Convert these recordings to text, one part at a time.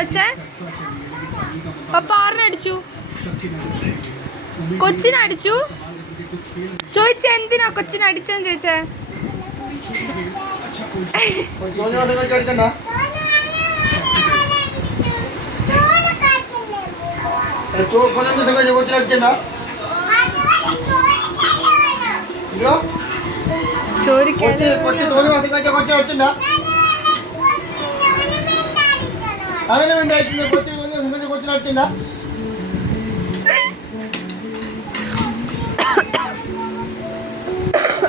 വെച്ചേ? പപ്പ ആറിനടിച്ചു? കൊച്ചിനടിച്ചു? ചോദിച്ച എന്തിനാ കൊച്ചിനടിച്ചെന്ന് ചോദിച്ചേ? അങ്ങനെ കൊച്ചിനടിച്ചിണ്ട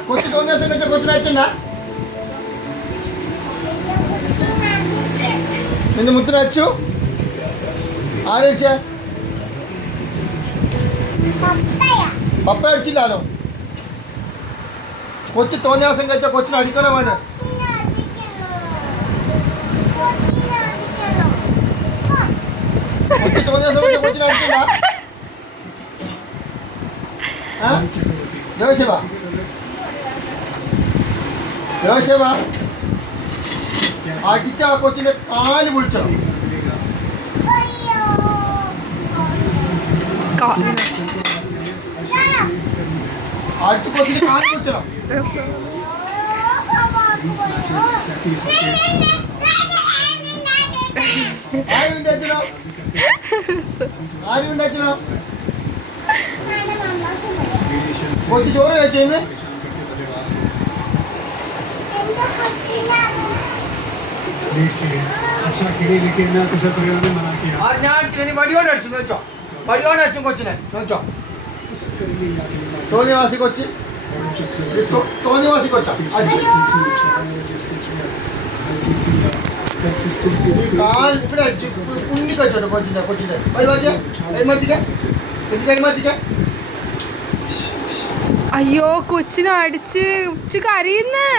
കൊച്ചു തോന്നിയ കൊച്ചിനടിച്ചിണ്ട നിന്റെ മുത്തിനടിച്ചു? ആരടിച്ചേ? പപ്പ അടിച്ചില്ലാലോ. കൊച്ചു തോന്നിയാസം കഴിച്ചാൽ കൊച്ചിനെ അടിക്കണം വേണ്ട. കൊച്ചു തോന്നിയാസം കഴിച്ചാൽ കൊച്ചിനെ അടിച്ചില്ല. ദേവശിവ ദേവശിവ അടിച്ച ആ കൊച്ചിന്റെ കാല് പൊളിച്ചോ. അടിച്ച് കൊച്ചിന്റെ കാല് പൊളിച്ചോ. ആരും ഉണ്ടാച്ചോ? ആരും ഉണ്ടാച്ചോ? കൊച്ചു ചോറ് കഴിച്ചേന്ന് ഞാൻ വടിയോടെ അടിച്ചു നോച്ചോ. വടിയോടെ അടിച്ചും കൊച്ചിനെ നോച്ചോ. തോന്നിവാസി കൊച്ച് തോന്നിവാസി കൊച്ച ഇവിടെ അടിച്ചു ഉണ്ണി കഴിച്ചോട്ടോ കൊച്ചിന്റെ കൊച്ചിന്റെ കൈമാറ്റിക്ക. അയ്യോ കൊച്ചിനെ അടിച്ച് ഉച്ച കരയുന്നു.